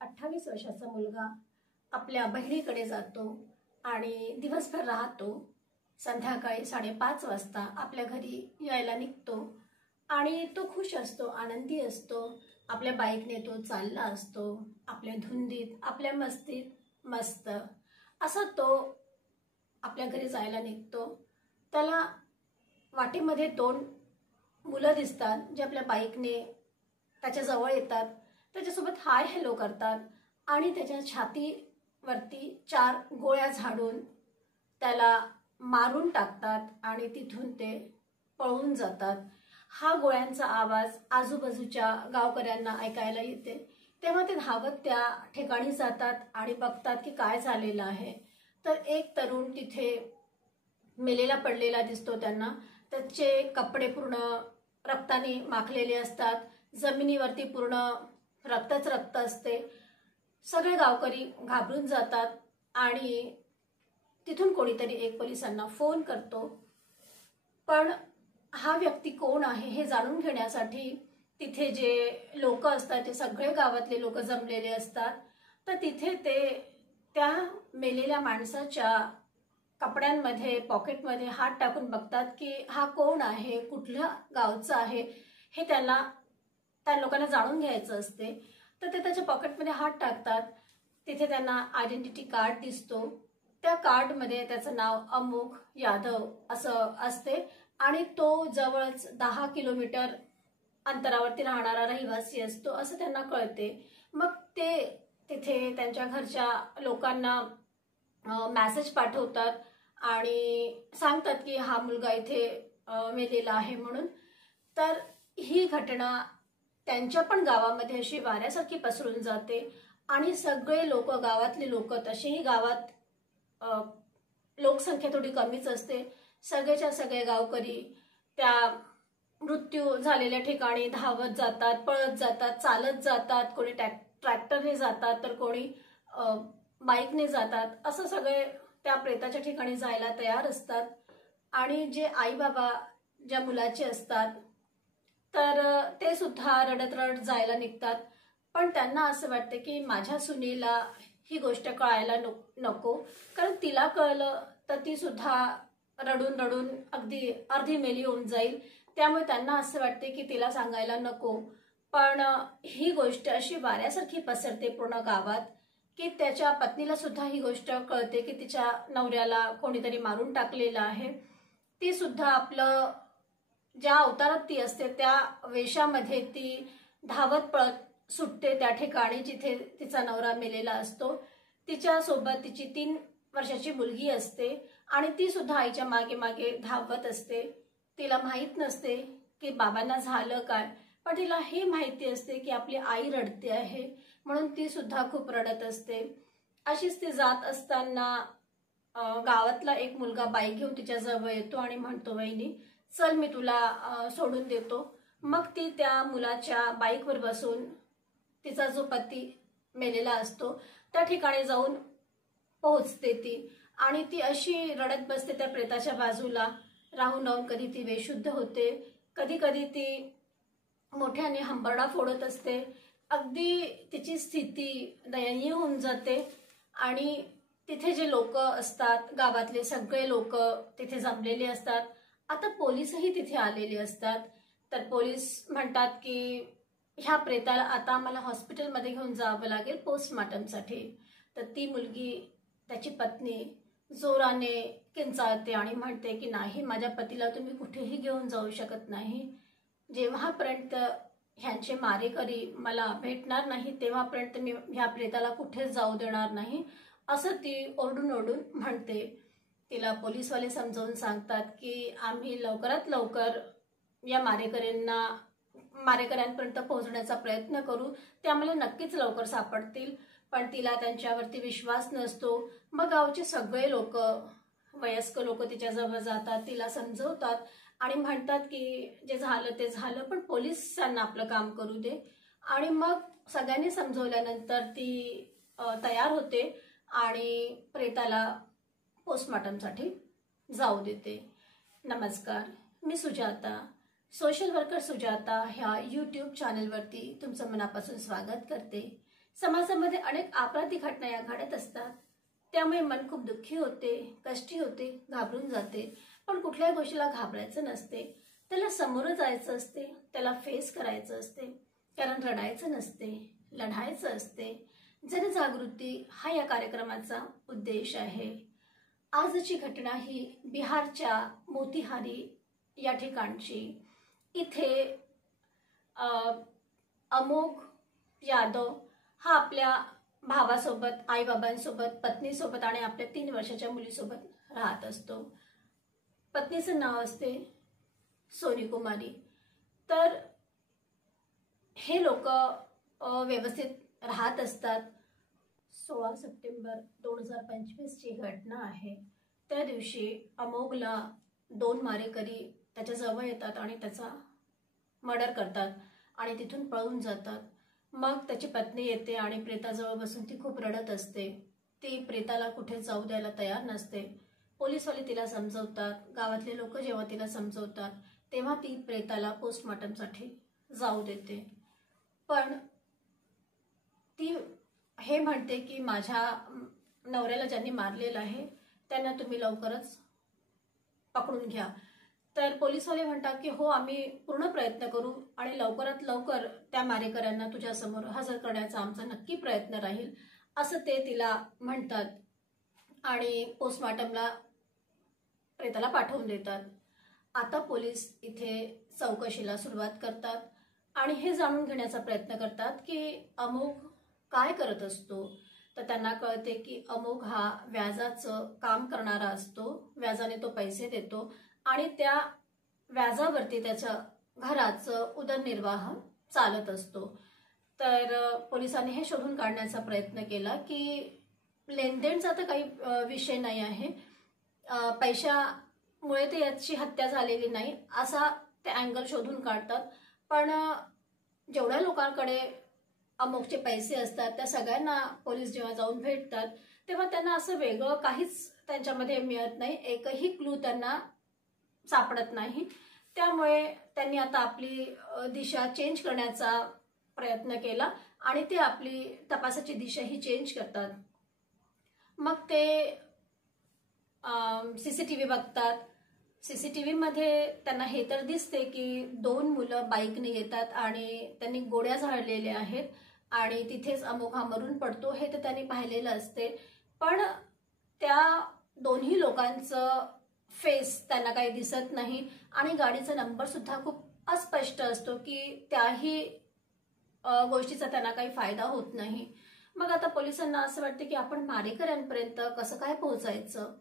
28 वर्षाचा मुलगा आपल्या बहिणीकडे जातो आणि दिवसभर राहतो। संध्याकाळी 5:30 वाजता आपल्या घरी यायला निघतो आणि तो खुश असतो, आनंदी असतो। आपल्या बाईकने तो चालला असतो, आपल्या धुंदीत, आपल्या मस्तीत मस्त असा तो आपल्या घरी जायला निघतो। त्याला वाटेमध्ये 2 मुलं दिसतात जे आपल्या बाईकने त्याच्या जवळ येतात, त्याच्यासोबत हाय हॅलो करतात आणि त्याच्या छातीवरती 4 गोळ्या झाडून त्याला मारून टाकतात आणि तिथून ते पळून जातात। हा गोळ्यांचा आवाज आजूबाजूच्या गावकऱ्यांना ऐकायला येते, तेव्हा ते धावत त्या ठिकाणी जातात आणि बघतात की काय झालेलं आहे। तर एक तरुण तिथे मेलेला पडलेला दिसतो त्यांना। त्याचे कपडे पूर्ण रक्ताने माखलेले असतात, जमिनीवरती पूर्ण रक्तच रक्त असते। सगळे गावकरी घाबरून जातात आणि तिथून कोणीतरी एक पोलिसांना फोन करतो। पण हा व्यक्ती कोण आहे हे जाणून घेण्यासाठी तिथे जे लोक असतात, ते सगळे गावातले लोक जमलेले असतात। तर तिथे ते त्या मेलेल्या माणसाच्या कपड्यांमध्ये, पॉकेटमध्ये हात टाकून बघतात की हा कोण आहे, कुठल्या गावचा आहे हे त्या लोकांना जाणून घ्यायचं असते। तर ते त्याच्या पॉकेटमध्ये हात टाकतात, तिथे त्यांना आयडेंटिटी कार्ड दिसतो। त्या कार्डमध्ये त्याचं नाव अमुक यादव असं असते आणि तो जवळच 10 किलोमीटर अंतरावरती राहणारा रहिवासी असतो असं त्यांना कळते। मग ते तिथे त्यांच्या घरच्या लोकांना मेसेज पाठवतात आणि सांगतात की हा मुलगा इथे मेलेला आहे म्हणून। तर ही घटना त्यांच्या पण गावामध्ये अशी वाऱ्यासारखी पसरून जाते आणि सगळे लोक, गावातले लोक, तसेही गावात लोकसंख्या थोडी कमीच असते, सगळेच्या सगळे गावकरी त्या मृत्यू झालेल्या ठिकाणी धावत जातात, पळत जातात, चालत जातात, कोणी ट्रॅक्टरने जातात तर कोणी बाईकने जातात। असं सगळे त्या प्रेताच्या ठिकाणी जायला तयार असतात आणि जे आई बाबा ज्या मुलाचे असतात तर ते सुद्धा रडत रडत जायला निघतात। पण त्यांना असं वाटतं की माझ्या सुनेला ही गोष्ट कळायला नको, कारण तिला कळलं तर ती सुद्धा रडून रडून अगदी अर्धी मेली होऊन जाईल, त्यामुळे त्यांना असं वाटते की तिला सांगायला नको। पण ही गोष्ट अशी वाऱ्यासारखी पसरते पूर्ण गावात की त्याच्या पत्नीला सुद्धा ही गोष्ट कळते की तिच्या नवऱ्याला कोणीतरी मारून टाकलेलं आहे। ती सुद्धा आपलं ज्या अवतारात ती असते त्या वेशामध्ये ती धावत पळत सुटते त्या ठिकाणी जिथे तिचा नवरा मेलेला असतो। तिच्या सोबत तिची 3 वर्षाची मुलगी असते आणि ती सुद्धा आईच्या मागे मागे धावत असते। तिला माहित नसते की बाबांना झालं काय, पण तिला हे माहिती असते की आपली आई रडते आहे म्हणून ती सुद्धा खूप रडत असते। अशीच ती जात असताना गावातला एक मुलगा बाईक घेऊन तिच्या जवळ येतो आणि म्हणतो, वहिनी चल मी तुला सोडून देतो। मग ती त्या मुलाच्या बाईकवर बसून तिचा जो पती मेलेला असतो त्या ठिकाणी जाऊन पोहोचते ती आणि ती अशी रडत बसते त्या प्रेताच्या बाजूला राहून राहून। कधी ती बेशुद्ध होते, कधी कधी ती मोठ्याने हंबरडा फोडत असते, अगदी तिची स्थिती दयनीय होऊन जाते। आणि तिथे जे लोक असतात, गावातले सगळे लोक तिथे जमलेले असतात। आता पोलीसही तिथे आलेले असतात। तर पोलीस म्हणतात की ह्या प्रेताला आता आम्हाला हॉस्पिटलमध्ये घेऊन जावं लागेल पोस्टमॉर्टमसाठी। तर ती मुलगी, त्याची पत्नी जोराने किंचाळते आणि म्हणते की नाही, माझ्या पतीला तुम्ही कुठेही घेऊन जाऊ शकत नाही, जेव्हापर्यंत ह्यांचे मारेकरी मला भेटणार नाही तेव्हापर्यंत मी ह्या प्रेताला कुठेच जाऊ देणार नाही, असं ती ओरडून ओरडून म्हणते। तिला पोलीसवाले समजावून सांगतात की आम्ही लवकरात लवकर या मारेकऱ्यांपर्यंत पोहोचण्याचा प्रयत्न करू, ते आम्हाला नक्कीच लवकर सापडतील। पण तिला त्यांच्यावरती विश्वास नसतो। मग गावचे सगळे लोक, वयस्कर लोक तिच्याजवळ जातात, तिला समजवतात आणि म्हणतात की जे झालं ते झालं, पण पोलिसांना आपलं काम करू दे। आणि मग सगळ्यांनी समजवल्यानंतर ती तयार होते आणि प्रेताला पोस्टमॉर्टमसाठी जाऊ देते। नमस्कार, मी सुजाता, सोशल वर्कर सुजाता ह्या यूट्यूब चॅनलवरती तुमचं मनापासून स्वागत करते। समाजामध्ये अनेक अपराधी घटना या घडत असतात, त्यामुळे मन खूप दुःखी होते, कष्टी होते, घाबरून जाते. पण कुठल्याही गोष्टीला घाबरायचं नसते, त्याला समोर जायचं असते, त्याला फेस करायचं असते. कारण रडायचं नसते, लढायचं असते. जनजागृती हा या कार्यक्रमाचा उद्देश आहे. आजची घटना ही बिहारच्या मोतीहारी या ठिकाणची. इथे अमोघ यादव हा आपल्या भावासोबत, आईबाबांसोबत, पत्नीसोबत आणि आपल्या 3 वर्षाच्या मुलीसोबत राहत असतो. पत्नीचं नाव असते सोनी कुमारी. तर हे लोक व्यवस्थित राहत असतात. 16 सप्टेंबर 2025 ची घटना आहे. त्या दिवशी अमोघला 2 मारेकरी त्याच्या जवळ येतात आणि त्याचा मर्डर करतात आणि तिथून पळून जातात. मग त्याची पत्नी येते आणि प्रेताजवळ बसून ती खूप रडत असते. ती प्रेताला कुठे जाऊ द्यायला तयार नसते. पोलीसवाले तिला समजवतात, गावातले लोक जेव्हा तिला समजवतात तेव्हा ती प्रेताला पोस्टमॉर्टमसाठी जाऊ देते. पण ती हे म्हणते की माझ्या नवऱ्याला ज्यांनी मारलेलं आहे त्यांना तुम्ही लवकरच पकडून घ्या. तर पोलीसवाले म्हणतात की हो, आम्ही पूर्ण प्रयत्न करू आणि लवकरात लवकर त्या मारेकऱ्यांना तुझ्यासमोर हजर करण्याचा आमचा नक्की प्रयत्न राहील, असं ते तिला म्हणतात आणि पोस्टमॉर्टमला प्रेताला पाठवून देतात. आता पोलीस इथे चौकशीला सुरुवात करतात आणि हे जाणून घेण्याचा प्रयत्न करतात की अमोघ काय करत असतो. तर त्यांना कळते की अमोघ हा व्याजाचं काम करणारा असतो. व्याजाने तो पैसे देतो आणि त्या व्याजावरती त्याच्या घराचं उदरनिर्वाह चालत असतो. तर पोलिसांनी हे शोधून काढण्याचा प्रयत्न केला की लेनदेनचा तर काही विषय नाही आहे, पैशामुळे ते याची हत्या झालेली नाही असा ते अँगल शोधून काढतात. पण जेवढ्या लोकांकडे अमोघचे पैसे असतात त्या सगळ्यांना पोलीस जेव्हा जाऊन भेटतात तेव्हा त्यांना असं वेगळं काहीच त्यांच्यामध्ये मिळत नाही, एकही क्लू त्यांना सापडत नाही. त्यामुळे त्यांनी आता आपली दिशा चेंज करण्याचा प्रयत्न केला आणि ते आपली तपासाची दिशाही चेंज करतात. मग ते CCTV बघतात. CCTV मध्ये त्यांना हे तर दिसते की 2 मुलं बाईकने येतात आणि त्यांनी गोळ्या झाडलेल्या आहेत आणि तिथेच अमोघ हा मरून पडतो, हे तर त्यांनी पाहिलेलं असते. पण त्या दोन्ही लोकांचं फेस त्यांना काही दिसत नाही आणि गाडीचा नंबर सुद्धा खूप अस्पष्ट असतो की त्याही गोष्टीचा त्यांना काही फायदा होत नाही. मग आता पोलिसांना असं वाटतं की आपण मारेकऱ्यांपर्यंत कसं काय पोहोचायचं,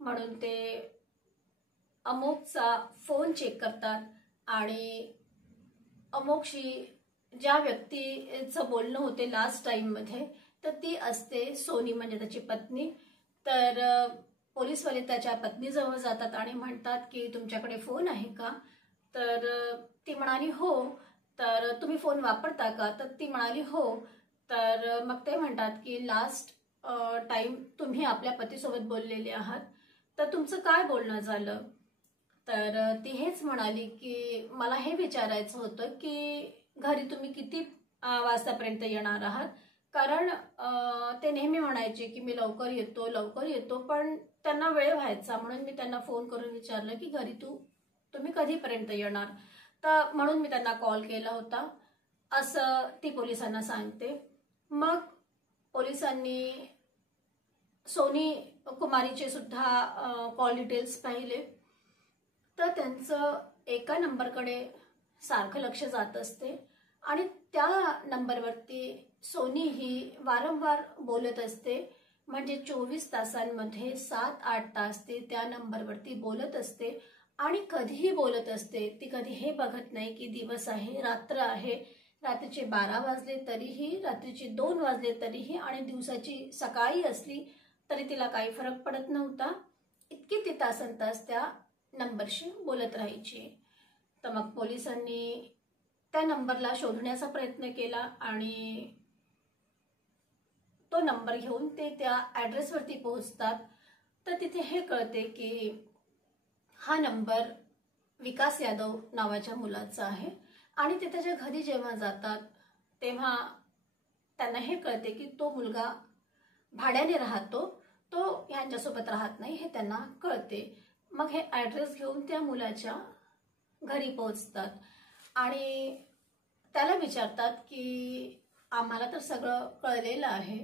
म्हणून ते अमोघचा फोन चेक करतात आणि अमोघशी ज्या व्यक्तीचं बोलणं होते लास्ट टाइममध्ये तर ती असते सोनी, म्हणजे त्याची पत्नी. तर पोलीसवाले त्याच्या पत्नीजवळ जातात आणि म्हणतात की तुमच्याकडे फोन आहे का? तर ती म्हणाली हो. तर तुम्ही फोन वापरता का? तर ती म्हणाली हो. तर मग ते म्हणतात की लास्ट टाइम तुम्ही आपल्या पतीसोबत बोललेले आहात, तर तुमचं काय बोलणं झालं? तर ती हेच म्हणाली की मला हे विचारायचं होतं की घरी तुम्ही किती वाजतापर्यंत येणार आहात, कारण ते नेहमी म्हणायचे की मी लवकर येतो, पण त्यांना वेळ व्हायचा म्हणून मी त्यांना फोन करून विचारलं की घरी तुम्ही कधीपर्यंत येणार, तर म्हणून मी त्यांना कॉल केला होता, असं ती पोलिसांना सांगते. मग पोलिसांनी सोनी कुमारीचे सुद्धा कॉल डिटेल्स पाहिले तर त्यांचं एका नंबरकडे सारखं लक्ष जात असते आणि त्या नंबरवरती सोनी ही वारंवार बोलत असते. म्हणजे 24 तासांमध्ये 7-8 तास ते त्या नंबरवरती बोलत असते आणि कधीही बोलत असते. ती कधी हे बघत नाही की दिवस आहे, रात्र आहे, रात्रीचे 12 वाजले तरीही, रात्रीचे 2 वाजले तरीही आणि दिवसाची सकाळी असली तरी तिला काही फरक पडत नव्हता. इतकी ती तासनतास त्या नंबरशी बोलत राहायची. तर मग पोलिसांनी त्या नंबरला शोधण्याचा प्रयत्न केला आणि तो नंबर घेऊन ते त्या ॲड्रेसवरती पोहोचतात. तर तिथे हे कळते की हा नंबर विकास यादव नावाच्या मुलाचा आहे आणि ते त्याच्या घरी जेव्हा जातात तेव्हा त्यांना हे कळते की तो मुलगा भाड्याने राहतो, तो यांच्यासोबत राहत नाही हे त्यांना कळते. मग हे ॲड्रेस घेऊन त्या मुलाच्या घरी पोहोचतात आणि त्याला विचारतात की आम्हाला तर सगळं कळलेलं आहे,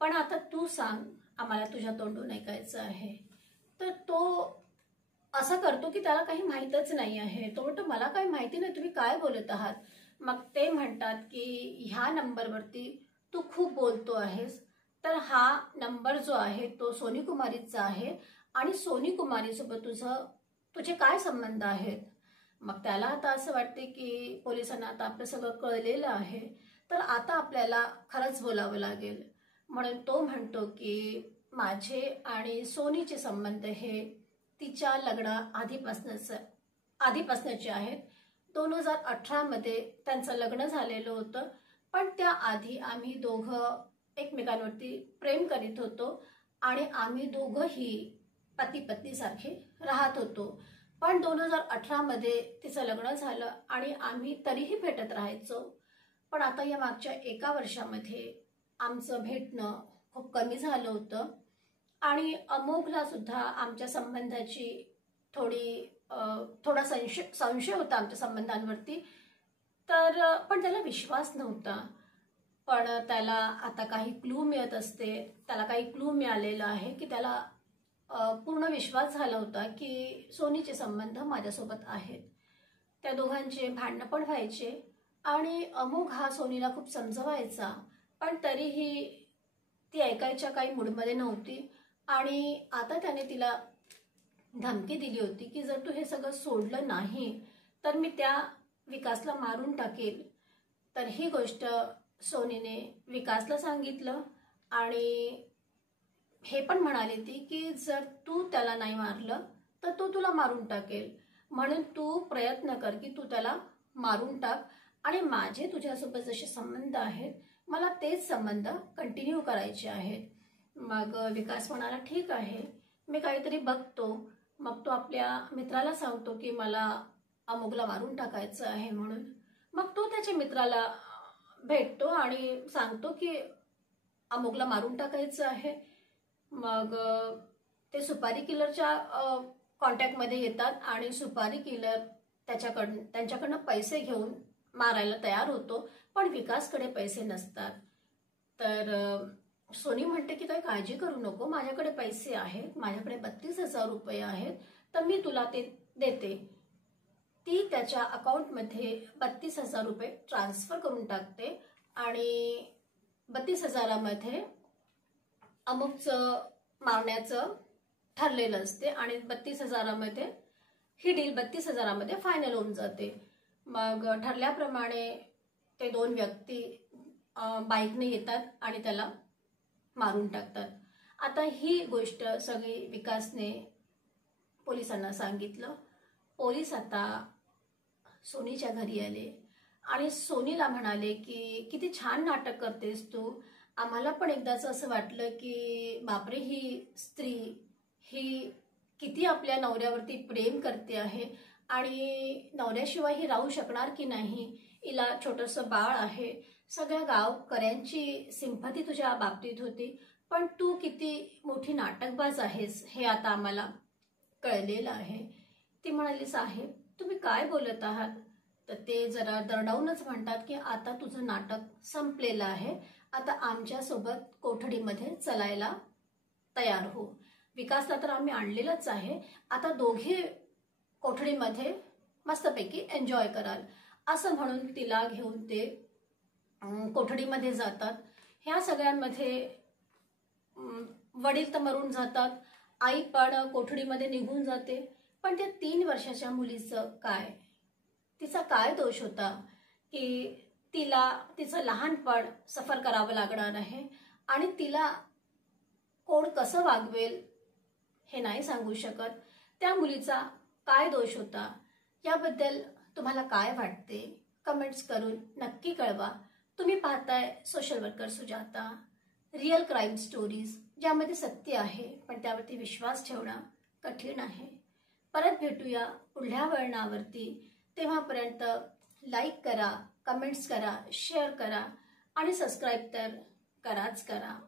पण आता तू सांग, आम्हाला तुझ्या तोंडून ऐकायचं आहे. तर तो असं करतो की त्याला काही माहीतच नाही आहे. तो म्हणतो मला काही माहिती नाही, तुम्ही काय बोलत आहात. मग ते म्हणतात की ह्या नंबरवरती तू खूप बोलतो आहेस, तर हा नंबर जो आहे तो सोनी कुमारीचा आहे आणि सोनी कुमारीसोबत तुझे काय संबंध आहेत. मग त्याला आता असं वाटते की पोलिसांना आता आपलं सगळं कळलेलं आहे, तर आता आपल्याला खरंच बोलावं लागेल. म्हणून तो म्हणतो की माझे आणि सोनीचे संबंध हे तिच्या लग्ना आधीपासूनचे आहेत. 2018मध्ये त्यांचं लग्न झालेलं होतं, पण त्याआधी आम्ही दोघं एकमेकांवरती प्रेम करीत होतो आणि आम्ही दोघंही पती पत्नीसारखे राहत होतो. पण 2018मध्ये तिचं लग्न झालं आणि आम्ही तरीही भेटत राहायचो. पण आता या मागच्या 1 वर्षामध्ये आमचं भेटणं खूप कमी झालं होतं आणि अमोघला सुद्धा आमच्या संबंधाची थोडा संशय होता आमच्या संबंधांवरती. तर पण त्याला विश्वास नव्हता. पण त्याला आता काही क्लू मिळत असते, त्याला काही क्लू मिळालेला आहे की त्याला पूर्ण विश्वास झाला होता की सोनीचे संबंध माझ्यासोबत आहेत. त्या दोघांचे भांडणं पण व्हायचे आणि अमोघ हा सोनीला खूप समजवायचा, पण तरीही ती ऐकायच्या काही मूडमध्ये नव्हती. आणि आता त्याने तिला धमकी दिली होती की जर तू हे सगळं सोडलं नाही तर मी त्या विकासला मारून टाकेल. तर ही गोष्ट सोनीने विकासला सांगितलं आणि हे पण म्हणाली ती की जर तू त्याला नाही मारलं तर तो तुला मारून टाकेल, म्हणून तू प्रयत्न कर की तू त्याला मारून टाक आणि माझे तुझ्यासोबत जसे संबंध आहेत मला तेच संबंध कंटिन्यू करायचे आहेत. मग विकास म्हणाला ठीक आहे, मी काहीतरी बघतो. मग तो आपल्या मित्राला सांगतो की मला अमोघला मारून टाकायचं आहे म्हणून. मग तो त्याच्या मित्राला भेटतो आणि सांगतो की अमोघला मारून टाकायचं आहे. मग ते सुपारी किलरच्या कॉन्टॅक्टमध्ये येतात आणि सुपारी किलर त्यांच्याकडनं पैसे घेऊन मारायला तयार होतो, पण विकासकडे पैसे नसतात. तर सोनी म्हणते की काही काळजी करू नको, माझ्याकडे पैसे आहेत, माझ्याकडे 32,000 रुपये आहेत, तर मी तुला ते देते. ती त्याच्या अकाउंटमध्ये 32,000 रुपये ट्रान्सफर करून टाकते आणि 32,000मध्ये अमुकचं मारण्याचं ठरलेलं असते आणि 32,000मध्ये ही डील 32,000मध्ये फायनल होऊन जाते. मग ठरल्याप्रमाणे ते 2 व्यक्ती बाईकने येतात आणि त्याला मारून टाकतात. आता ही गोष्ट सगळी विकासने पोलिसांना सांगितलं. पोलीस आता सोनीच्या घरी आले आणि सोनीला म्हणाले की किती छान नाटक करतेस तू. आम्हाला पण एकदाच असं वाटलं की बापरे, ही स्त्री ही किती आपल्या नवऱ्यावरती प्रेम करते आहे आणि नवऱ्याशिवाय ही राहू शकणार की नाही. हिला छोटंसं बाळ आहे. सगळ्या गावकऱ्यांची सिंपती तुझ्या बाबतीत होती, पण तू किती मोठी नाटकबाज आहेस हे आता आम्हाला कळलेलं आहे. ती म्हणाली साहेब तुम्ही काय बोलत आहात. तर ते जरा दरडावूनच म्हणतात की आता तुझं नाटक संपलेलं आहे, आता आमच्यासोबत कोठडीमध्ये चलायला तयार हो. विकासला तर आम्ही आणलेलंच आहे, आता दोघे कोठडीमध्ये मस्तपैकी एन्जॉय कराल, असं म्हणून तिला घेऊन ते कोठडीमध्ये जातात. ह्या सगळ्यांमध्ये वडील तर मरून जातात, आई पण कोठडीमध्ये निघून जाते. पण त्या 3 वर्षाच्या मुलीचं काय, तिचा काय दोष होता की तिला तिचं लहानपण सफर करावं लागणार आहे आणि तिला कोण कसं वागवेल हे नाही सांगू शकत. त्या मुलीचा काय दोष होता याबद्दल तुम्हाला काय वाटते कमेंट्स करून नक्की कळवा. तुम्ही पाहताय social worker Sujata, real crime stories, ज्यामध्ये सत्य आहे पण त्यावरती विश्वास ठेवणं कठीण आहे. परत भेटूया पुढल्या वळणावरती. तेव्हापर्यंत लाईक करा, कमेंट्स करा, शेअर करा आणि सबस्क्राईब तर कराच करा.